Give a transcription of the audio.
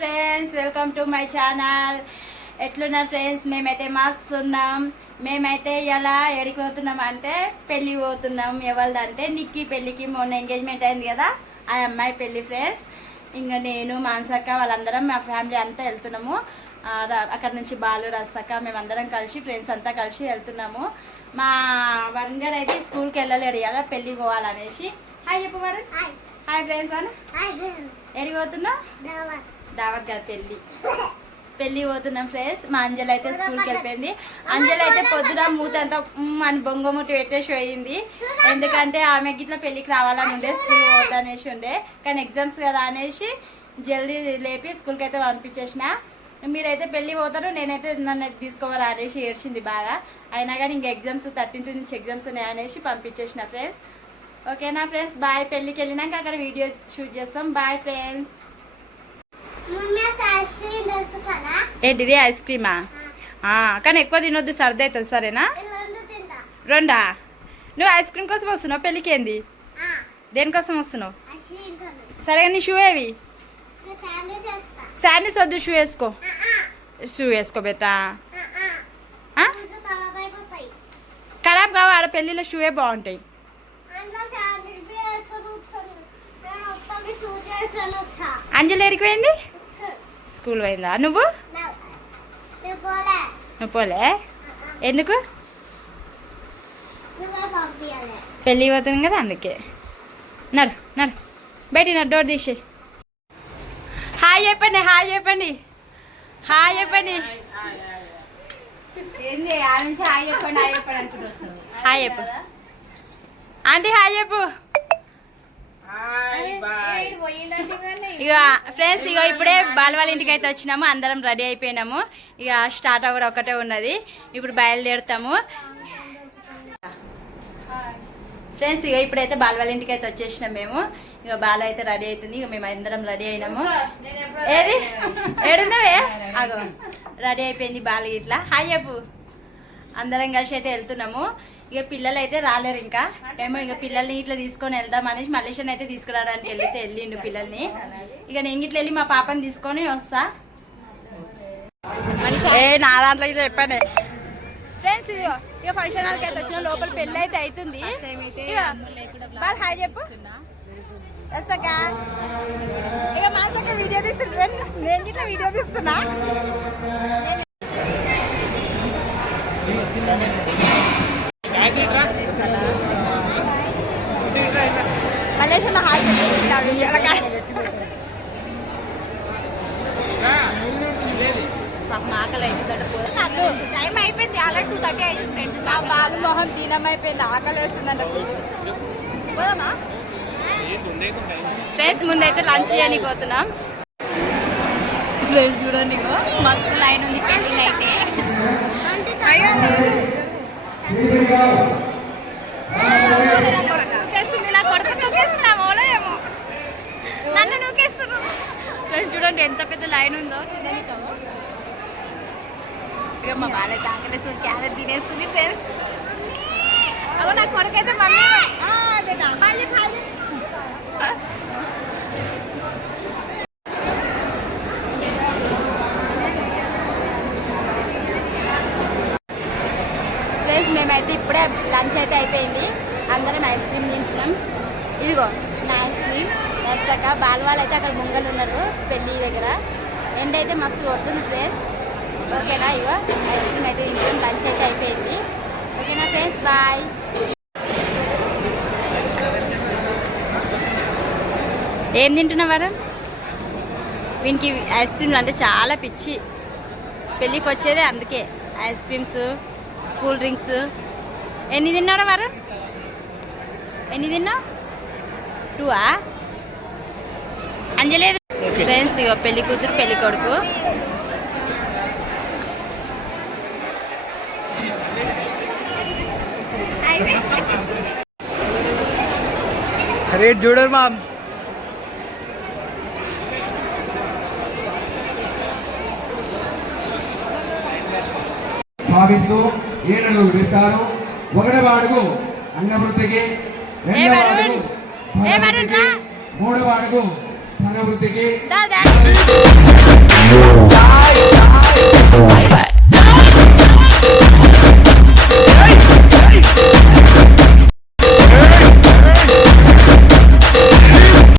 Friends welcome to my channel ఎట్లున్నారు friends మేమైతే మస్తు ఉన్నాం మేమైతే ఇలా ఎడికి పోతున్నాం అంటే పెళ్ళి పోతున్నాం. ఎవరిదంటే నిక్కి పెళ్ళికి మొన్న ఎంగేజ్మెంట్ అయింది కదా ఆ అమ్మాయి పెళ్ళి ఫ్రెండ్స్ ఇంకా నేను మానసక్క వాళ్ళందరం మా ఫ్యామిలీ అంతా వెళ్తున్నాము. అక్కడ నుంచి బాలు రస్తక్క మేమందరం కలిసి ఫ్రెండ్స్ అంతా కలిసి వెళ్తున్నాము. మా వరుణ్ గారు అయితే స్కూల్కి వెళ్ళలేడు ఇలా పెళ్ళికి పోవాలనేసి. హాయ్ చెప్పు వరుణ్. హాయ్ ఫ్రెండ్స్ అని. ఎడికి పోతున్నావు? దావత్ కాదు పెళ్ళి. పెళ్ళి పోతున్నాం ఫ్రెండ్స్. మా అంజలి అయితే స్కూల్కి వెళ్ళిపోయింది. అంజలి అయితే పొద్దున మూత అంతా అని బొంగముట్టి పెట్టేసి పోయింది ఎందుకంటే ఆమె గిట్ల పెళ్ళికి రావాలని ఉండే స్కూల్ పోతానేసి ఉండే. కానీ ఎగ్జామ్స్ కదా అనేసి జల్దీ లేపి స్కూల్కి అయితే పంపించేసిన. మీరైతే పెళ్ళి పోతారు నేనైతే నన్ను తీసుకోవాలి అనేసి ఏడ్చింది బాగా. అయినా కానీ ఇంకా ఎగ్జామ్స్ థర్టీన్త్ నుంచి ఎగ్జామ్స్ ఉన్నాయి అనేసి పంపించేసిన ఫ్రెండ్స్. ఓకేనా ఫ్రెండ్స్? బాయ్ పెళ్ళికి వెళ్ళినాక అక్కడ వీడియో షూట్ చేస్తాం. Bye friends. ఏంటిది ఐస్ క్రీమా? కానీ ఎక్కువ తినొద్దు సర్ది అవుతుంది సరేనా రెండా నువ్వు ఐస్ క్రీమ్ కోసం వస్తున్నావు పెళ్ళికి ఏంది దేనికోసం వస్తున్నావు? సరే నీ షూ ఏవి? శాండీస్ వద్దు షూ వేసుకో. షూ వేసుకో బేటా? ఖరాబ్ కావు ఆడ పెళ్ళిలో షూవే బాగుంటాయి. అంజలి ఎడికి పోయింది? స్కూల్ పోయిందా? నువ్వు? నువ్వు పోలే. ఎందుకు? పెళ్ళి పోతుంది కదా అందుకే. నడు నడు. బయట నడు డోర్ తీసే హాయ్ చెప్పండి హాయ్ చెప్పండి. హాయ్ చెప్పండి. హాయ్ చెప్పు. ఆంటీ హాయ్ చెప్పు. ఇక ఫ్రెండ్స్ ఇక ఇప్పుడే బాల వాళ్ళ ఇంటికి అయితే వచ్చినాము అందరం రెడీ అయిపోయినాము. ఇక స్టార్ట్ అవ్వడం ఒకటే ఉన్నది. ఇప్పుడు బయలుదేరుతాము. ఫ్రెండ్స్ ఇక ఇప్పుడైతే బాల వాళ్ళ ఇంటికి అయితే వచ్చేసినాం మేము. ఇక బాల అయితే రెడీ అవుతుంది. ఇక మేము అందరం రెడీ అయినాము. ఏది? ఏడున్నావే అగో రెడీ అయిపోయింది బాల ఇట్లా. హాయ్ చెప్పు అందరం కలిసి అయితే వెళ్తున్నాము. ఇక పిల్లలు అయితే రాలేరు ఇంకా. ఏమో ఇక పిల్లల్ని ఇట్లా తీసుకొని వెళ్దాం అనేసి మలేషియన్ అయితే తీసుకురావడానికి వెళ్తే వెళ్ళిండు పిల్లల్ని. ఇక నేను ఇట్లా వెళ్ళి మా పాపని తీసుకొని వస్తా. ఏ నా దాంట్లో ఇట్లా చెప్పానే ఫ్రెండ్స్ ఇది ఇక ఫంక్షన్ హాల్కి అయితే వచ్చిన లోపల పెళ్ళి అయితే అవుతుంది. బాగా హాయ్ చెప్పు. వస్తాక. ఇక మాసక్క వీడియో తీస్తున్నా నేను ఇట్లా వీడియో తీస్తున్నా. హాయ్ ఆకలి టైం అయిపోయింది టూ థర్టీ బాలు మొహం ఆకలి వేస్తుందంట పోదామా ఫ్రెండ్స్ ముందైతే లంచ్ చేయడానికి పోతున్నాం. ఫ్రెండ్స్ చూడండి మస్తు లైన్ ఉంది పెళ్ళిళ్ళు అయితే నా కొడుకు నూకేస్తుంది, ఆ మూల ఏమో. నన్ను నూకేస్తున్నారు ఫ్రెండ్స్ చూడండి ఎంత పెద్ద లైన్ ఉందో తిననికో ఇక మా తాగలేస్తుంది క్యారెట్ తినేస్తుంది ఫ్రెండ్స్ కొడుకైతే మమ్మీ. ఫ్రెండ్స్ మేమైతే ఇప్పుడే లంచ్ అయితే అయిపోయింది. అందరం ఐస్ క్రీమ్ తింటున్నాం. ఇదిగో నా ఐస్ క్రీమ్. వేస్తాక బాలవాళ్ళు అయితే అక్కడ ముంగలు ఉన్నారు పెళ్ళి దగ్గర. ఎండ అయితే మస్తు కొడుతుంది ఫ్రెండ్స్ ఓకేనా? ఇగో ఐస్ క్రీమ్ అయితే తింటాం. లంచ్ అయితే అయిపోయింది. ఓకేనా ఫ్రెండ్స్? బాయ్. ఏం తింటున్నావారు వీనికి ఐస్ క్రీమ్లు అంటే చాలా పిచ్చి. పెళ్ళికి వచ్చేదే అందుకే. Ice creams cool drinks. ఎన్ని తిన్నాడు వారు ఎన్ని తిన్నావు? టూవా? అంజలేదు ఫ్రెండ్స్ ఇగో పెళ్ళి కూతురు పెళ్ళి కొడుకు રેડ જોડર મામ્સ భావిస్తూ ఏనలు విస్తారు ఒకటవాడుకు అంగవృత్తికి రెండవాడుకు మూడవాడుకు ధనవృత్తికి